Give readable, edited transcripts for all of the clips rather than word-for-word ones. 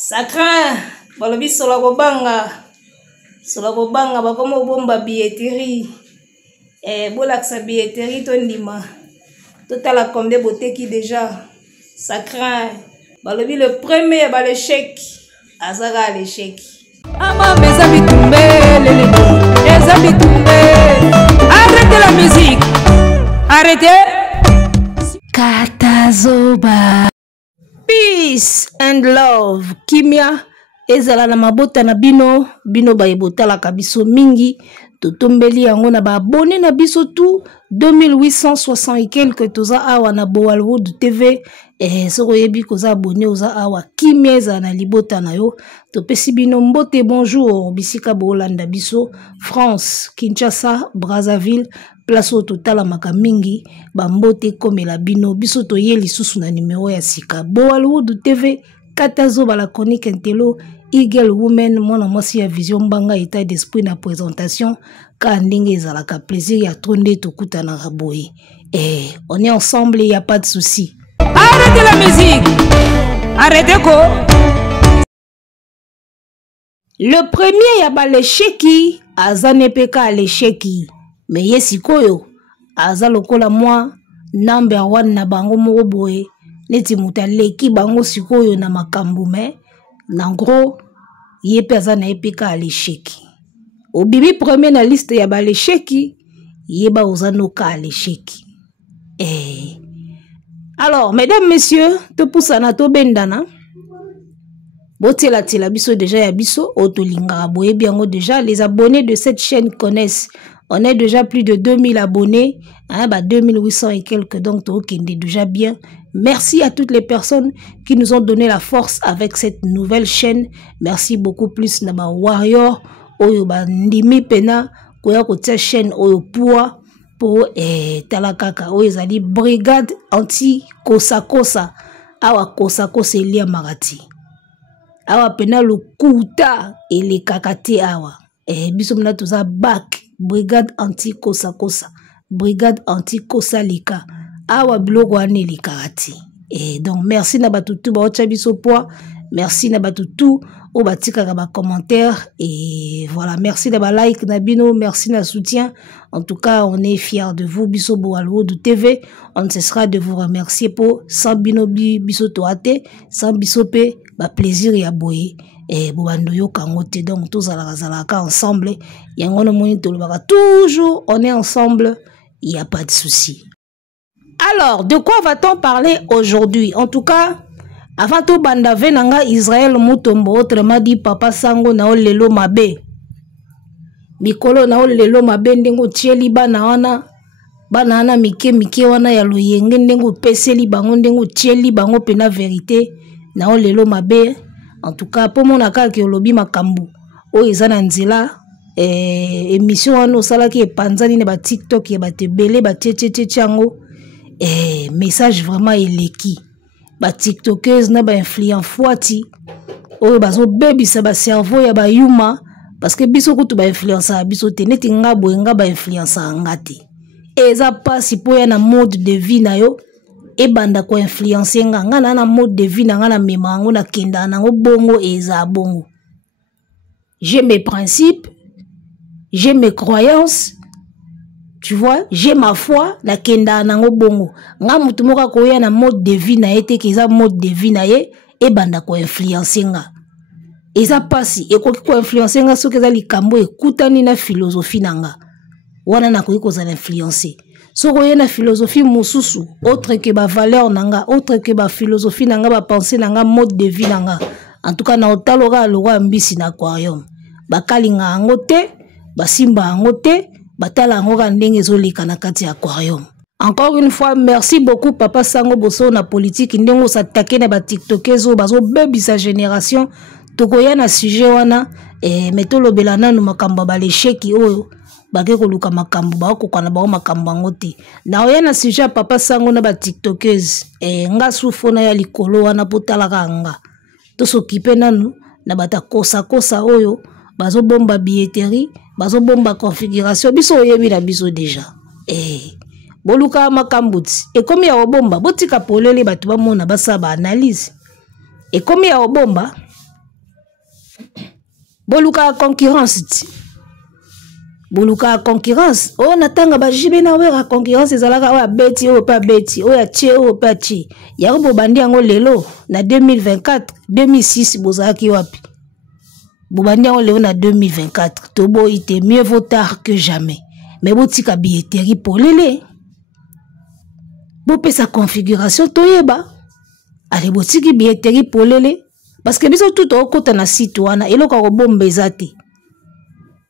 Sacrin, balobi sola kobanga bakomo bomba billetterie. Bolaksa billetterie to ndima. Total comme des beautés qui déjà. Sacrin, balobi le premier ba l'échec. Azara l'échec. Ama mezabi tumbe lele. Mezabi tumbe. Arrêtez la musique. Arrêtez. Katazoba. Peace and love. Kimia ezala na mabota na bino ba ebotala kabiso mingi totombeli yango na ba abonné na biso tout 2860 et quelques toza awa na Boalwood TV soko yebi koza abonné oza awa Kimia ezala na libota na yo topesi bino mbote bonjour bisika bolanda biso France Kinshasa Brazzaville place au total maka mingi bambote komela bino biso toye lisusu na numéro ya sika Boalwood TV Katazoba la chronique intello Eagle Woman mwana mwasi ya vision banga état d'esprit na présentation ka ndenge ezalaka plaisir ya tronde tokuta na raboye on est ensemble, il y a pas de souci. Arrêtez la musique. Arrêtez quoi. Le premier ya ba l'écheki azane peka l'écheki mais yesikoyo aza lokola moi number 1 na bango moko boye neti mutaleki bango sikoyo na makambu mais en gros yepe aza na epeka à l'échec obibi premier na liste ya ba l'échec yeba ozanoka à l'échec alors mesdames messieurs to poussana to bendana botela tela biso déjà ya biso otolinga boye biango déjà les abonnés de cette chaîne connaissent. On est déjà plus de 2000 abonnés, 2800 et quelques, donc est déjà bien. Merci à toutes les personnes qui nous ont donné la force avec cette nouvelle chaîne. Merci beaucoup plus Naba Warrior, Oyo Ndimi Pena, Koya Kotia chaîne Oyo Poua, pour Talakaka, Oyo Zali Brigade Anti-Kosa Kosa, Awa Kosa Kosa Elia Marati. Awa Pena le Kouta et les Kakate Awa. Bisomna Touza Bak. Brigade anti-Kosa Kosa. Brigade anti-Kosa Lika. Awa blogo ane likarati. Et donc, merci na batutu ba ocha biso poa. Merci na batutu o batika ka ba commentaire. Et voilà, merci na ba like na bino. Merci na soutien. En tout cas, on est fiers de vous. Biso Boalwood TV. On ne cessera de vous remercier pour sans bino biso toate. Sans biso pe ba plaisir ya boye. Et bobando yo kangote donc tous zalaka ensemble yangono moni tolobaka toujours on est ensemble, il y a pas de souci. Alors de quoi va-t-on parler aujourd'hui? En tout cas avant tout banda venanga Israël Mutombo autrement dit papa sango na olelo mabe mikolo na olelo mabe ndengo tieli bana wana mike wana ya loyenge ndengo peseli bango ndengo tieli bango pena vérité na olelo mabe. En tout cas, pour mon akal qui olobi makambu, o ezana nzela, émission ano sala qui est panzani ne ba TikTok, ba tebele, ba tchango, message vraiment eleki, ba TikTokeuse na ba influent fuati, o bazo baby sa ba cerveau ya ba yuma, parce que biso kutu ba influencer biso te neti ngabo nga ba influencer ngati. Eza pas si po ya na mode de vie na yo. Et banda ko influencer nga na mode de vie na mema ngo na kenda na bongo eza bongo. J'ai mes principes, j'ai mes croyances, tu vois, j'ai ma foi na kenda na bongo. Nga mutu moka ko ya na mode de vie na ete keza mode de vie na ye e banda ko influencer nga. Eza pasi e ko influencer nga soki eza likambo ekutani na philosophie nanga. Wana na ko za influencer. Soko yena philosophie mususu autre que ba valeur nanga autre que ba philosophie nanga ba pensée nanga mode de vie nanga en tout cas na otaloga loga mbisi na aquarium bakalinga ngote basimba ngote batala ngoga ndenge zolika na kati ya aquarium. Encore une fois merci beaucoup papa sango boso na politique ndengo s'attaquer na ba tiktokezo bazo baby sa génération tokoya na sujet wana metolo belana no makamba ba l'échec oyo bake koluka makambu ba kokana ba makambu ngote na oyana sujet papa sango na ba tiktokeuse nga sufona ya likolo wana potalaka nga to s'occuper nanu na bata kosa oyo bazo bomba billetterie bazo bomba configuration biso oyebi na biso déjà boluka makambuti ekomi ya obomba botika polele batu ba mona basa ba analyse ekomi ya obomba boluka concurrence. Boluka concurrence. Oh, natanga ba jibe na wera concurrence ezalaka oya beti oyo pa beti, oya che oyo pa che. Yango bobandi yango lelo na 2024, 2006 bozalaki wapi? Bobandi yango lelo na 2024. Tobo ite mieux vaut tard que jamais. Mais botika billetterie polele. Bopesa configuration toyeba. Allez botiki billetterie polele. Parce que biso tout okota na site wana eloko ko bomba ezate.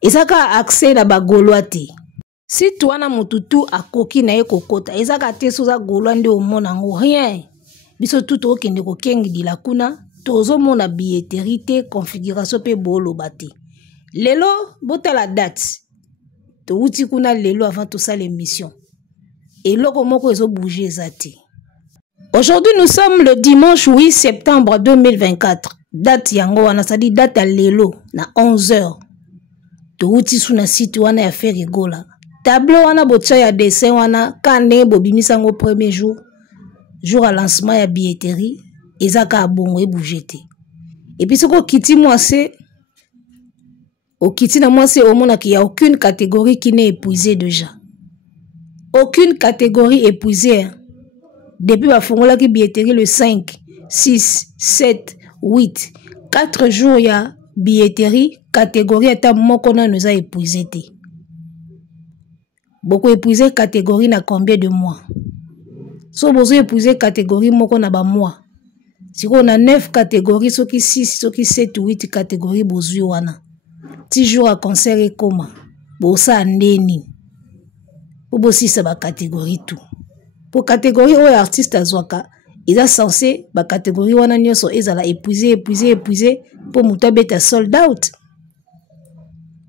Ezaka accès na bagolwa te. Site wana mututu akoki na ye kokota. Ezaka te soza golwa nde omona ngo rien. Biso tout okende ko kengi di la kuna. Tozo mona billetterie te configuration pe bolo bate. Lelo bota la date. To uti kuna lelo avant tout ça l'émission. Et loko moko ezo bouger ezate. Aujourd'hui, nous sommes le dimanche 8 septembre 2024. Date yango wana, ça dit date à lelo, na 11h. Touti sous na site wana ya faire rigola. Tableau wana botcha ya dessin wana, kane bobimisa ngo premier jour. Jour à lancement ya billetterie, ezaka abongo e bougete. Et puis soko kiti mwase, au kiti na mwase au mona qu'il y a aucune catégorie qui n'est épuisée déjà. Aucune catégorie épuisée. Hein. Depuis la fongola qui billetterie le 5, 6, 7, 8, 4 jours il y a billetterie, catégorie à moko na nous a épuisé. Beaucoup épuisé catégorie na combien de mois? So vous épuisé catégorie moko na ba mois. Si on a 9 catégories, so qui 6, so qui 7 ou 8 catégories bozui wana. 10 jours à concert et comment? Bosa ndeni. Pour si c'est ba catégorie tout. Pour catégorie ou artiste azwaka, ils sont censé ba catégorie wana nyonso ezala épuisé pour mutabeta sold out.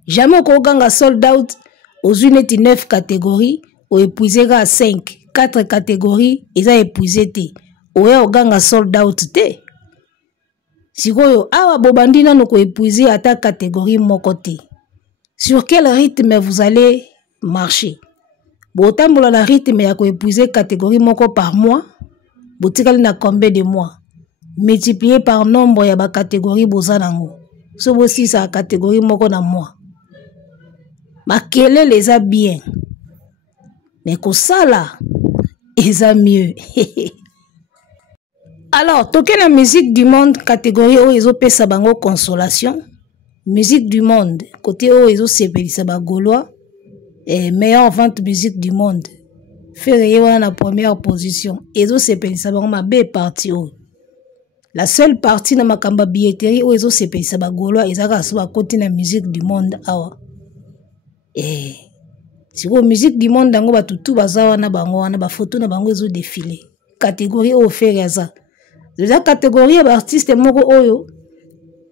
Jamais ko ganga sold out aux unités 9 catégories ou épuisé à 5, 4 catégories ils ont épuisé té. Ou ganga sold out té. Sikoyo awa bobandi na ko épuisé à ta catégorie moko té. Sur quel rythme vous allez marcher? Botambola la rythme ya ko épuiser catégorie moko par mois, botikali na combien de mois? Multiplié par nombre ya ba catégorie bozanango. So bosi sa catégorie moko na mois. Makele les a bien. Mais ko sala eza mieux. Alors, toke la musique du monde catégorie o ezo pesa bango consolation. Musique du monde côté o ezo sepelisa ba gaulois. Et meilleure vente musique du monde. Faire la première position. Et aussi, c'est ma belle partie. La seule partie de ma kamba billetterie où ils ont sepé ça bagolo ils ont côté la musique du monde awa. Et si vous musique du monde dango ba tout bazawa na bango na ba photo na bango ils ont défilé. Catégorie au faire ça. La catégorie d'artistes moko oyo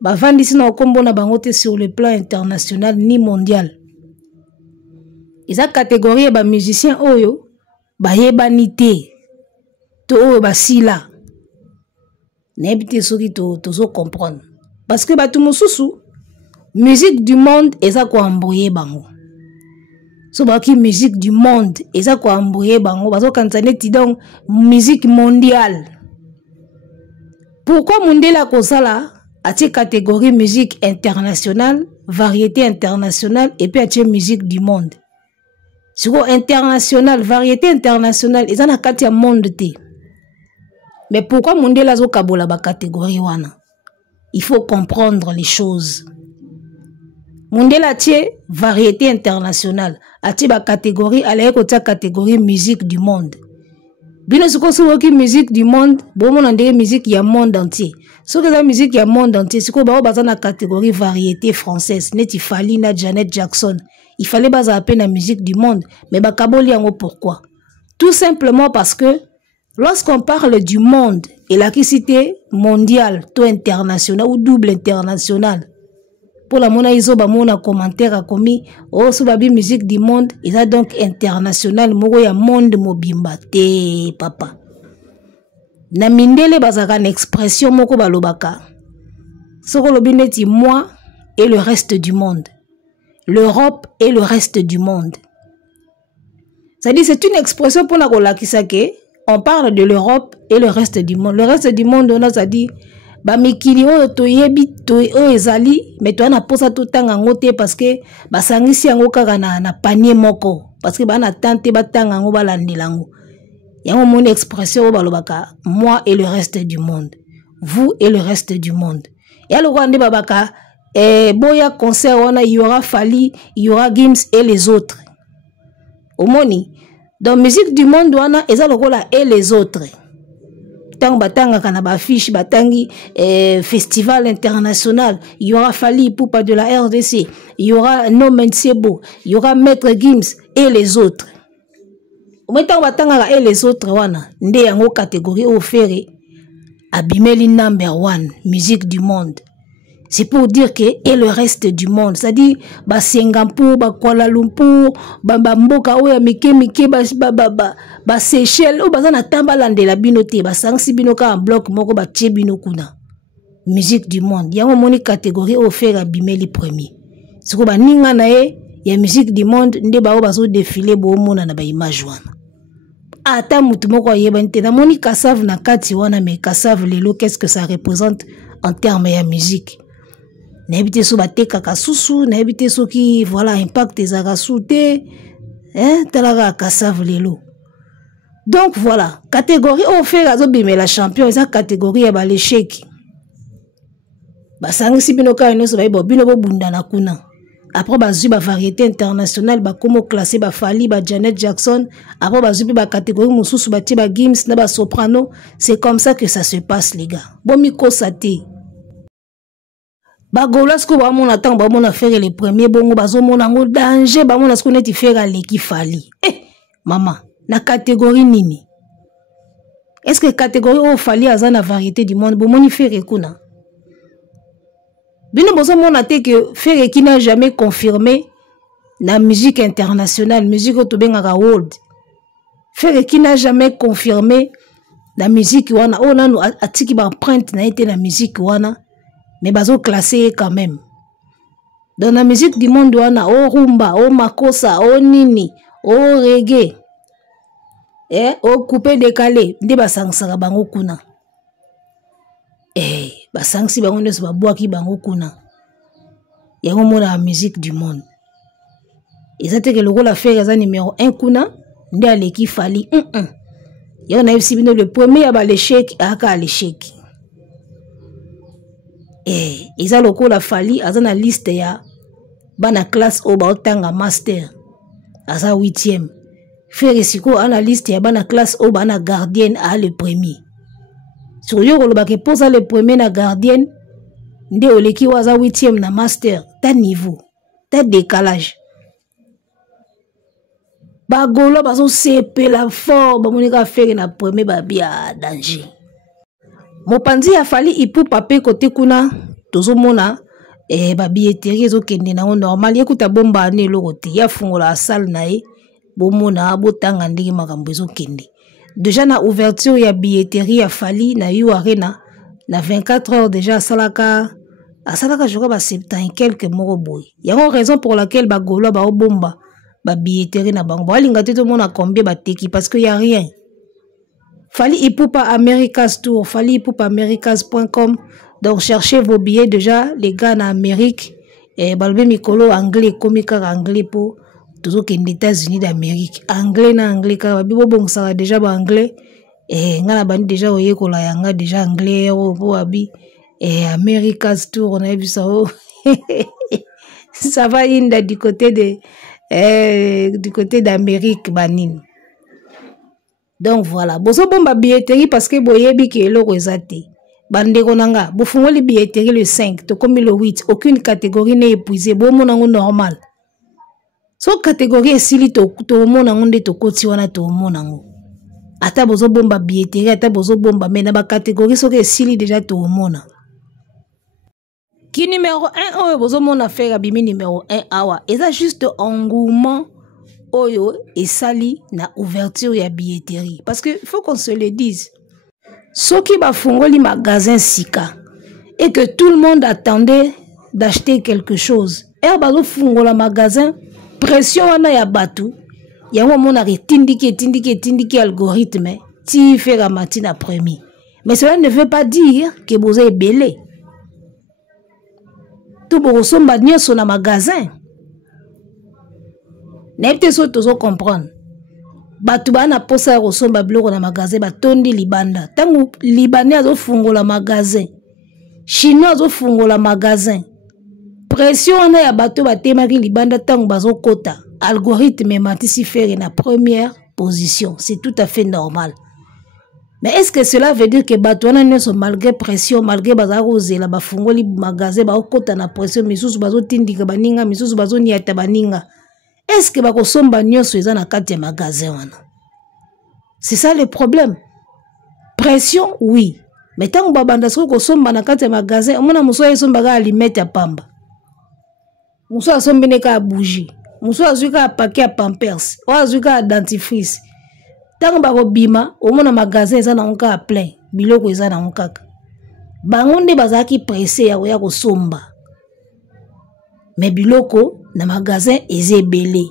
ba vandisi na kombo na bango te sur le plan international ni mondial. Eza catégorie ba musicien oyo ba yebanité to oyo ba sila n'habite soki to zo comprendre parce que ba tout mususu musique du monde eza ko embrouiller bango so ba ki musique du monde eza ko embrouiller bango bazo kanzane ti donc musique mondiale. Pourquoi Mundela Kosala a-t-il catégorie musique internationale, variété internationale et puis a-t-il musique du monde? Sur international, variété internationale, ils ont un monde té. Mais pourquoi Mundela zo kabola ba catégorie wana? Il faut comprendre les choses. Mundela tie variété internationale, ati ba catégorie alaye kota catégorie musique du monde. Bino siko soki musique du monde, bon mon ande musique ya monde entier. So que la musique ya monde entier, siko ba baza na catégorie variété française, neti Fali na Janet Jackson. Il fallait baser à peine la musique du monde. Mais bakaboli yango pourquoi? Tout simplement parce que lorsqu'on parle du monde et la cité mondiale, tout international ou double international, pour la mona iso ba mona commentaire a commis oh so babi musique du monde, il a donc international moko ya monde mobimba te papa. Na mindele bazaka une expression moko balobaka. Soko lobineti moi et le reste du monde. L'Europe et le reste du monde. C'est-à-dire c'est une expression pour la kolakisake. On parle de l'Europe et le reste du monde. Le reste du monde, on a dit ba mikili oyo toyebi oyo ezali mais to na posa to tanga ngote parce que basangisi yango kaka na panier moko parce que bana tante batanga ngo balandela ngo yango mon expression oyo balobaka moi et le reste du monde, vous et le reste du monde. Et alors on dit babaka boya concert wana il y aura Fally, il y aura Gims et les autres. Omoni dans musique du monde wana eza lokola et les autres. Tant batanga kana ba fiche batangi festival international, il y aura Fally Ipupa de la RDC, il y aura No Mensebo, il y aura Maître Gims et les autres. Ometango batanga et les autres wana nde yango catégorie offert abimeli number 1 musique du monde. C'est pour dire que et le reste du monde, c'est-à-dire ba Singapour, ba Kuala Lumpur, ba mboka oya mike ba Seychelles o bazana tambalande la binote ba sangsi binoka en bloc moko ba tie binokuna. Musique du monde. Yango moni catégorie offert abimeli premier. Siko ba ninga na ye ya musique du monde nde ba o bazo défiler bo mona na ba image wana. Ata mutu moko yeba nte na moni Kassav na kati wana mais Kassav lelo qu'est-ce que ça représente en termes de musique. N'habite so bateka kasusu, n'habite so qui voilà impact ezaka souté, hein, talaga Kassav lelo. Donc voilà, catégorie offert azo bimela champion, esa catégorie ya ba l'échec. Ba sangisi binoka ino so ba bino bo bunda na kuna. Après bazui ba variété internationale ba komo classé ba Fally ba Janet Jackson, après bazui ba catégorie mususu ba ti ba Gims na ba soprano, c'est comme ça que ça se passe les gars. Bomi ko sate. Ba golasko ba mona tang ba mona faire les premiers bongo bazo mona ngo danger ba mona sko neti faire leki Fally. Maman, na catégorie nini? Est-ce que catégorie o Fally aza na variété du monde bo moni faire kuna? Bino bozo mona te que faire qui n'a jamais confirmé la musique internationale, musique otobengaka world. Faire qui n'a jamais confirmé la musique wana o nanu atiki ba empreinte na été la musique wana mais bazo classé quand même. Dans la musique du monde wana o rumba, o makossa, o nini, o reggae. O coupé décalé, nde basangsaka bango kuna. Basangsi bango ndeso babwaki bango kuna. Yango mona la musique du monde. Ezate ke lokola faire za numéro 1 kuna, nde aleki Fally. Yango na yebisi bino le premier ya ba l'échec aka l'échec. Eza lokola Fally aza na liste ya bana classe o baotanga master. Aza 8e. Faire siko ana liste ya bana classe o bana gardienne a le premier. Sur yo koloba ke posa le premier na gardienne nde oleki waza 8e na master, ta niveau, ta décalage. Ba golo bazo sepela fort ba monika faire na premier ba bia danger. Mopanzi ya Fally Ipupa pe côté kuna tozo mona ba billetterie ezo kende na normal yekuta bomba ne lokote ya fungola salle na e bomona botanga ndenge makambo ezo kende. Déjà na ouverture ya billetterie ya Fally na U Arena na 24 heures déjà asalaka je crois ba 70 et quelques moko boy. Yango raison pour laquelle ba golo ba obomba ba billetterie na bango. Balinga te to mona combien ba teki parce que y a rien. Fally Ipupa America's Tour, Fally Ipupa Americas.com. Donc cherchez vos billets déjà les gars en Amérique et balbe mikolo anglais komika anglais pour toujours que les États-Unis d'Amérique anglais na anglais ka bibo bon ça déjà ba anglais ngana bani déjà oye ko la yanga déjà anglais o abi America's Tour on a vu ça ça va inda du côté d'Amérique banine. Donc voilà bozo bomba billetterie parce que boyebi ke eloko ezate bande konanga bofungoli billetterie le 5 to comme le 8 aucune catégorie n'est épuisée bo monango normal. So catégorie esili to mona ngonde to koti wana to mona ngo. Ata bozo bomba billetterie ata bozo bomba mais na ba catégorie so ke esili déjà to mona. Qui numéro 1 oyo bozo mona faire bimi numéro 1 awa. Eza juste engouement oyo esali na ouverture ya billetterie parce que faut qu'on se le dise. Ceux qui ba fongoli magasin sika et que tout le monde attendait d'acheter quelque chose. Et bazo fongola magasin pression wana ya batu yango mona retindiki algorithme ti faire matina premier Mais cela ne veut pas dire que vous êtes belé. Tout le monde sur le magasin. N'êtes pas tous comprendre. Batu bana posa ya kosomba biloko na magasin batondi libanda. Tangu libanais azofungola magasin. Chinois azofungola magasin. Pression na ya bato batemaki libanda tangu bazokota. Algorithme matisi faire na première position. C'est tout à fait normal. Mais est-ce que cela veut dire que bato wana nyonso malgré pression, malgré bazako zela bafungoli magasin bakota na pression, misusu bazotindika baninga, misusu bazoniata baninga? Est-ce que bakosomba nyonso eza na kati ya magasin wana? C'est ça le problème. Pression, oui. Mais tant que babanda soko kosomba na kati ya magasin, omona muso esomba ka alimete ya pamba. Muso asombene ka bougie. Muso azuka paquet ya pampers, o azuka dentifrice. Tant que bakobima, omona magasin eza na onka plein, biloko eza na onkaka. Bango nde bazaki pressé ya kosomba. Mais biloko na magasin ezebele.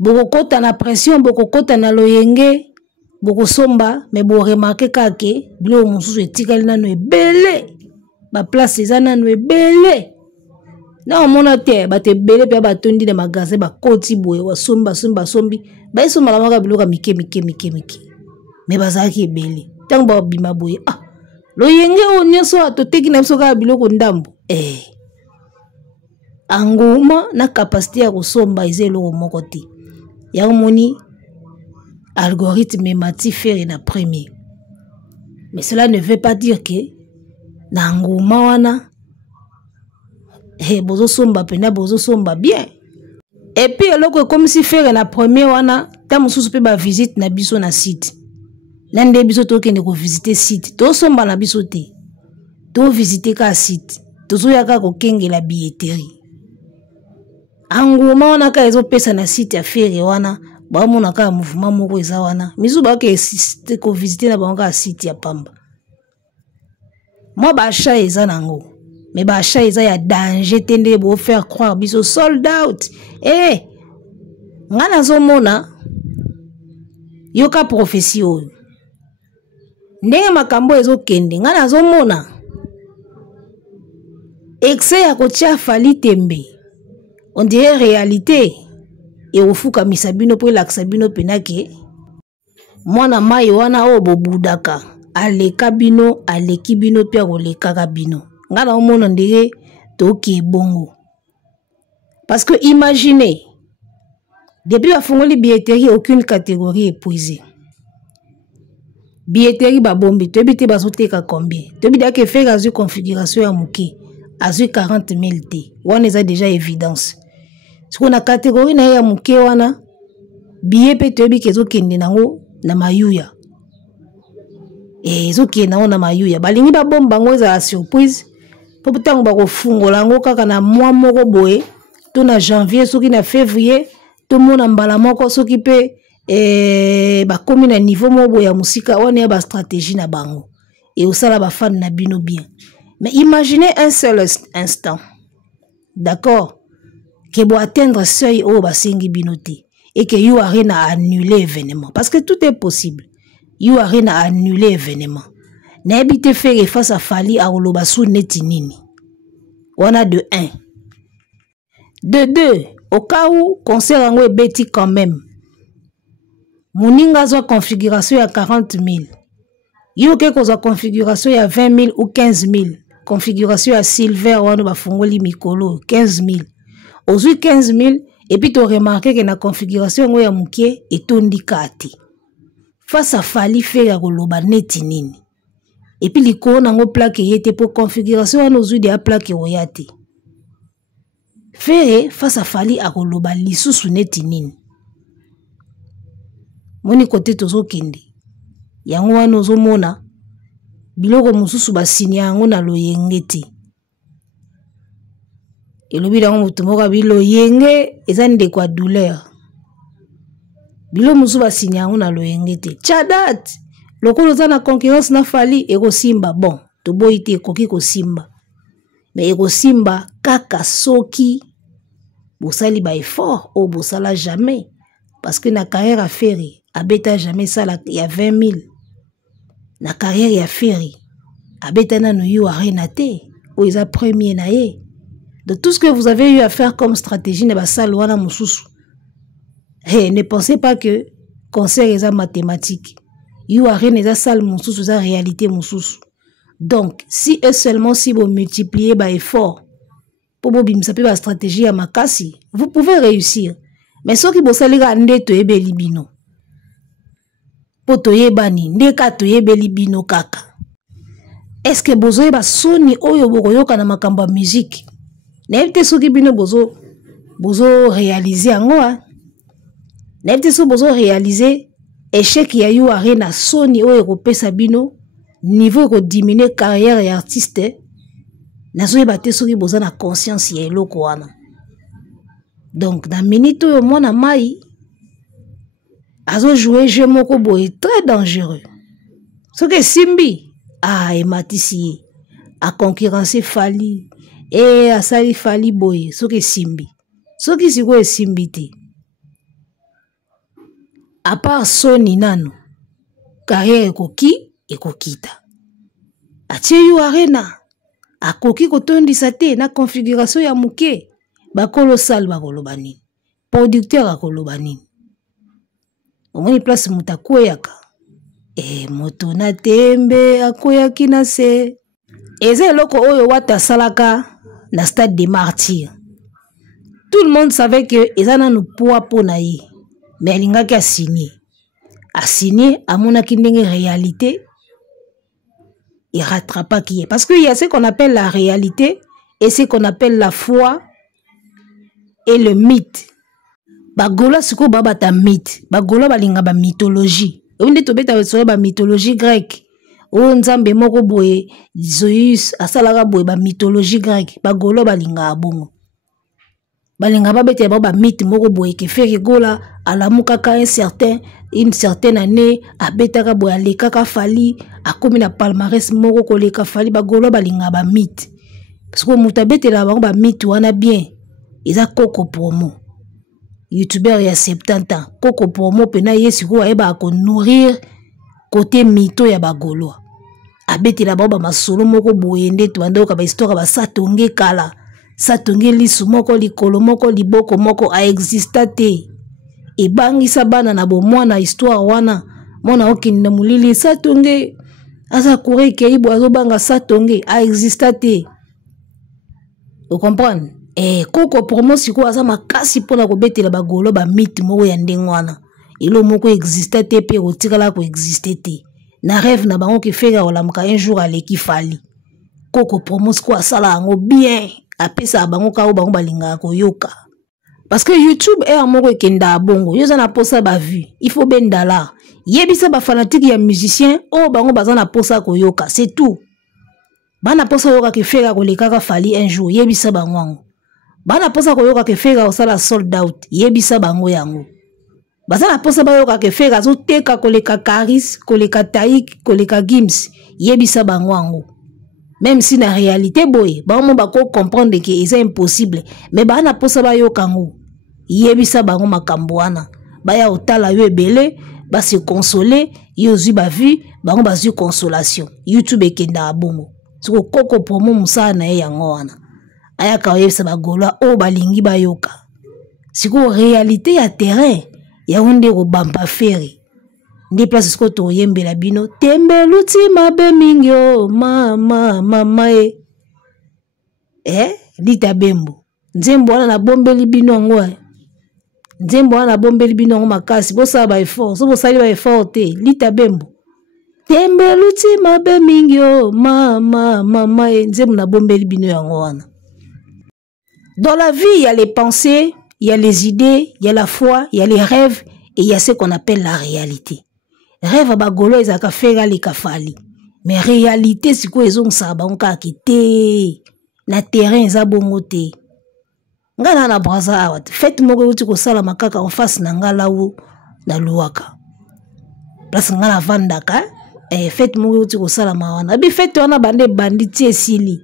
Bokokota na pression, bokokota na loyenge, bokosomba, mais bo remarquer kake biloko mususu etikali nano ebele. Ba place eza nano ebele. Na omona te bate ebele pe batondi na magasin bakoti boye wasomba sombi. Ba esomba la maka biloko mike. Mais bazaki ebele. Tango ba bima boye, loyenge o nyonso atoteki na biso ka biloko ndambo. Anguma na capacité ya kosomba ezelo moko te. Ya moni algorithme mati faire na premier. Mais cela ne veut pas dire que na nguma wana bozo somba pena bozo somba bien. Et puis eloko comme si faire na premier wana ta mususu pe ba visite na biso na site. Nande biso to kende ko visiter site. To somba na biso te. To visiter ka site. To zo yaka ko kengela billetterie. Anguma wana ka ezo pesa na site ya faire wana ba mona ka mouvement moko eza wana mizu ba ke ko visiter na bango ka site ya pamba. Moi ba achat eza nango mais ba achat eza ya danger tende bo faire croire biso sold out. Ngana zo mona yoka prophétie oyo ndenge makambo ezo kende ngana zo mona excès ya kotia Fally Tembe. On dirait réalité. Et au fou comme Sabino pour l'axabino penake. Mwana mai wana o bobudaka. Ale kabino, ale kibino pia ole kakabino. Ngana o mona ndire toki bongo. Parce que imaginez. Depuis la fongoli billetterie, aucune catégorie épuisée. Billetterie babombi. Tu habite bazoteka combien? Tu habite que faire azu configuration ya muki. Azu 40 000 t. Wana eza déjà évidence. Si on a catégorie na ya muke wana billet pe tobi kezo kende nango na mayuya. Ezo kende nango na mayuya. Balingi ba bomba ngo eza surprise. Po putango ba ko fungola ngo kaka na mois moko boye. To na janvier soki na février to mona mbala moko soki pe ba komi na niveau moko boya musika wana ya ba stratégie na bango. Et osala ba fan na bino bien. Mais imaginez un seul instant. D'accord? Que pour atteindre seuil au basengi binoté et que you a rien à annuler événement parce que tout est possible. You a rien à annuler événement. N'habite faire face à Fally à olobasu netinini. On a de 1. De 2. Au cas où concert en beti quand même. Moninga zo configuration à 40 000. You ke koza configuration à 20 000 ou 15 000. Configuration à silver wana bafungoli mikolo 15 000. Aujourd'hui 15 000 et puis tu remarqué que la configuration ya mukie est ondikati. Face à Fally faire koloba neti nini. Et puis liko nango plaque yete pour configuration wana aujourd'hui de plaque oyate. Faire face à Fally akoloba lisusu neti nini. Moni côté tozo kende. Yango wana ozomona biloko mususu basinya yango na loyengeti. Et le bilan mutumoka bilo yenge ezani de kwa douleur. Bilo musu ba sinya na loyengete. Chadat lokolo za na concurrence na Fally eko simba bon to boyite ekoki ko simba. Mais eko simba kaka soki bosali ba effort o bosala jamais parce que na carrière à faire abeta jamais ça il y a 20 000. na carrière ya Ferry abetana no yo arena te ou isa premier na ye. De tout ce que vous avez eu à faire comme stratégie ne basal wana mususu. Hey, ne pensez pas que concert est mathématique. You arena est salle mususu, c'est réalité mususu. Donc, si et seulement si vous multipliez par effort pour vous bimsa pe ba stratégie ya makasi, vous pouvez réussir. Mais ceux qui bossent les gars ndeto ebeli bino. Poto yebani ndeka to yebeli bino kaka. Est-ce que bozo ba soni oyo bokoyoka na makambo ya musique? N'ebite soki bino bozo réaliser ango. N'ebite so bozo réaliser échec ya you arena soni oyo kopesa bino niveau ko diminuer carrière ya artiste. Nazo yebate soki bozo na conscience ya eloko wana. Donc dans minute oyo mwana mai azo jouer jeu moko boye très dangereux. Soki simbi ematisi a concurrencer Fali et asali Fali boye soki simbi. Soki siko simbi te. À part Sony nano carrière ekokita. Atie you arena akoki kotondisa te na configuration ya muke bakolo sal bakoloba nini. Producteur akoloba nini. Omoni place mutakweyaka. Moto na tembe akoyaki na se. Eze eloko oyo wata salaka na stade des martyrs. Tout le monde savait que ezana no poa pona ye. Mais alingaki a signé. A signé à mon akindenge réalité. Il rattrapa qui est. Parce qu'il y a ce qu'on appelle la réalité et ce qu'on appelle la foi et le mythe. Bagola siko babata mythe. Bagola balinga ba mythologie. Onde tobeta so ba mythologie grecque. O nzambe moko boye Zeus asalaka boye ba mythologie grecque. Bagola balinga abongo. Balinga babeta ba mythe moko boye ke Ferry Gola alamukaka une certaine année abetaka boye alekaka Fali akomi na palmarès moko koleka Fali bagola balinga ba mythe. Parce que mutabetela ba mythe wana bien. Eza Koko Promo. YouTuber ya 70 ans. Koko Promo pena yesiko eba ko nourrir côté mytho ya bagolo. Abetela ba masolo moko boye ndeto bandoka ba histoire ba satonge kala. Satonge lisu moko likolo moko liboko moko a existate. E bangisa bana na bo mwana histoire wana. Mona okinde mulili satonge. Asa kure ke ibo azobanga satonge a existate. Vous comprenez? Koko Promo siko aza makasi pona kobetela bagolo ba mythe moko ya ndengwana. Ilo moko existate pe otikala ko existate. Na rêve na bango ke Ferry olamuka un jour aleki Fali. Koko Promo siko asala ango bien. Apesa bango ka o bango balinga ko yoka. Parce que YouTube est moko ekenda bongo. Yo za na posa ba vue. Il faut bendala. Yebisa ba fanatique ya musicien o bango baza na posa ko yoka, c'est tout. Bana posa yoka ke Ferry ko lekaka Fali un jour. Yebisa bango. Bana posa ko yoka ke Ferry osala sold out. Yebisa bango yango. Baza na posa ba yoka ke Ferry azo teka ko leka Karis, ko leka Taïk, ko leka Gims. Yebisa bango yango. Même si na réalité boy, bango bako comprendre que c'est impossible, mais bana posa ba yoka ngo. Yebisa bango makambo wana. Baya otala yo ebele, ba se consoler, yo zui ba vu, bango ba zui consolation. YouTube ekenda bongo. Siko Koko Promo musa na ye yango wana. Aya ka yebisa bagola o balingi ba yoka. Siko réalité ya terrain, ya onde ko bamba Ferry. Ndi place siko to yembela bino tembe luti mabe mingyo mama lita bembo nzembo wana na bombeli bino ngo nzembo wana na bombeli bino ngo makasi bosa ba effort so bosali ba effort te lita bembo tembe luti mabe mingyo mama nzembo na bombeli bino yango wana. Dans la vie il y a les pensées, il y a les idées, il y a la foi, il y a les rêves et il y a ce qu'on appelle la réalité. Rêve bagolo ezaka Ferry aleka Fali. Mais réalité siko ezongsa bango kite na terrain eza bongo te. Ngana na braza awat. Fête moko uti ko sala makaka en face na ngala wo na luwaka. Place ngana vandaka fête moko uti ko sala mawana. Abi fête wana bande banditi esili.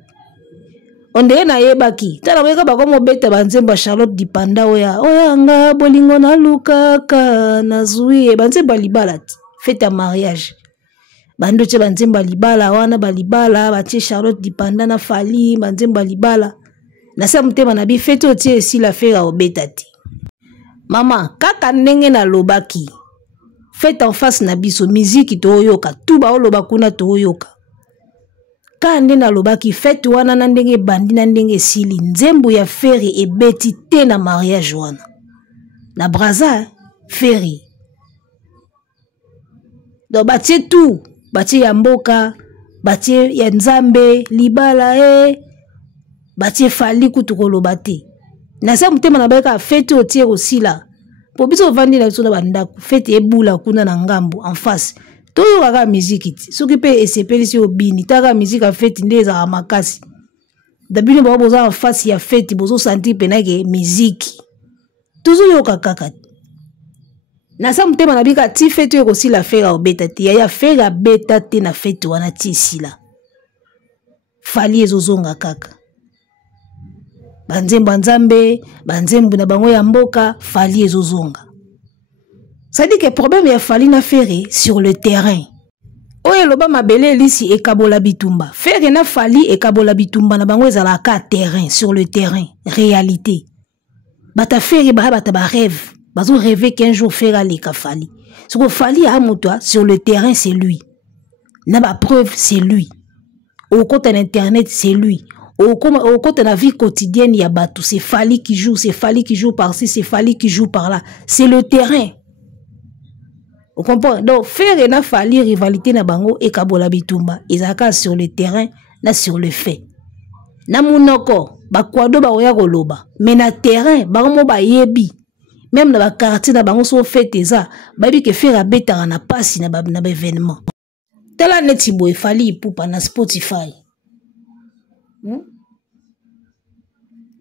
Onde na yebaki. Tala weka bakomo beta banzemba Charlotte Dipanda oya nga bolingo na lukaka na zuie banzemba libalati. Fête à mariage. bando che banzembo libala wana balibala batie Charlotte Dipanda na Fali banzembo libala na sa mutema na bi fete otie si la fera obetati mama kaka ndenge na lobaki fete en face na biso musique to yoka tuba oloba kuna to yoka kande na lobaki fete wana na ndenge bandi na ndenge sili nzembo ya feri ebeti te na mariage wana na braza feri do batie tout batie ya mboka batie ya nzambe libala batie Fali kutu koloba te na sa mutema na bayeka fete otie kosila po biso vandi na biso na bandako fete ebula kuna na ngambo en face toyo kaka musique ti soki pe esepeli si obini taka musique a fete nde ezaka makasi dabino bao boza en face ya fete bozo sentir penake musique toujours yoka kaka na sa mutema na bika ti fete oyo kosila fera obeta te ya fera beta te na fete wana ti esila Fali ezozonga kaka banzembo nzambe banzembo na bango ya mboka Fali ezozonga. Ça dit que problème ya Fali na Fere sur le terrain oyo loba mabele lisi ekabola bitumba Fere na Fali ekabola bitumba na bango ezalaka terrain sur le terrain réalité bata Fere bata ba rêve bazo rêver qu'un jour Fere aleka Fali ce que Fali a moto sur le terrain c'est lui na ba preuve c'est lui au côté internet c'est lui au côté de la vie quotidienne, il y a Batou. C'est Fali qui joue par-ci, c'est Fali qui joue par-là. C'est le terrain. Vous comprenez? Donc, faire et na Fali rivalité na bango et kabola bitumba. Ils sont sur le terrain, na sur le fait. Na munoko, ba kwado ba oya goloba. Mais na terrain, ba mo ba yebi. Même na ba quartier na bango so fait ça, ba bi que faire a beta na passe na ba événement. Tela netibo e Fali poupa na Spotify.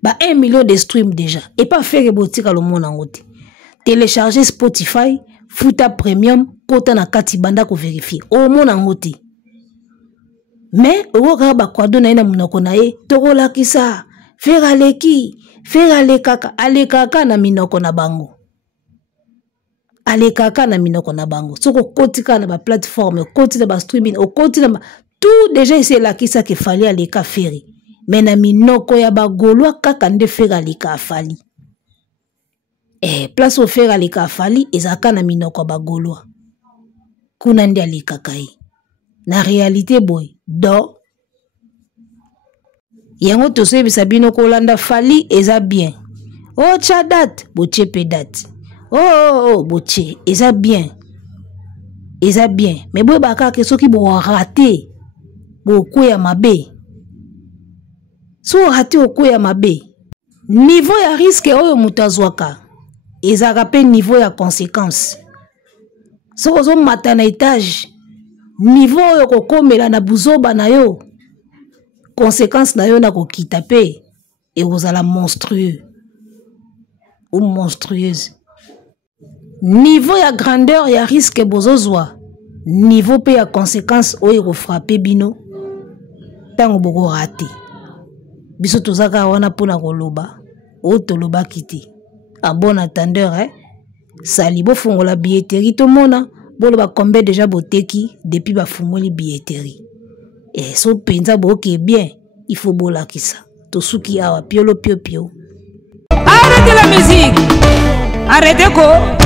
Bah 1 million de streams déjà et pas faire boutique à le monde en route. Télécharger Spotify, Futa Premium, kota na kati banda ko vérifier. Au monde en route. Mais au raba kwa dona ina munoko na ye, toko la kisa, faire alekaka na minoko na bango. Alekaka na minoko na bango. Soko kotika na ba plateforme, koti na ba streaming, o koti na tout déjà c'est là qui ça qu'il fallait aleka faire. Mais na minoko ya bagolwa kaka nde Fere aleka Fali. Place au Fere aleka Fali ezaka na minoko bagolwa. Kuna nde aleka kai. Na réalité boy, do yango to se bisabino ko landa Fali eza bien. Oh cha date, boche pe date. Oh boche, eza bien. Eza bien. Mais boy baka ke soki bo raté. Bo koya mabe. So raté okoya mabe. Niveau ya risque oyo mutazwaka. Ezaka pe niveau ya conséquence. So ozo mata na étage. Niveau oyo kokomela na buzoba na yo. Conséquence na yo na kokita pe. Et ozala monstrueux. Ou monstrueuse. Niveau ya grandeur ya risque bozozwa. Niveau pe ya conséquence oyo ko frapper bino. Tango boko raté. Biso tozaka wana pona koloba o toloba kiti a bon attendeur sali fongola billetterie to mona boloba combien déjà boteki depuis ba fungoli billetterie et so penza boke bien il faut bolakisa to suki awa piolo pio. Arrêtez la musique, arrêtez quoi.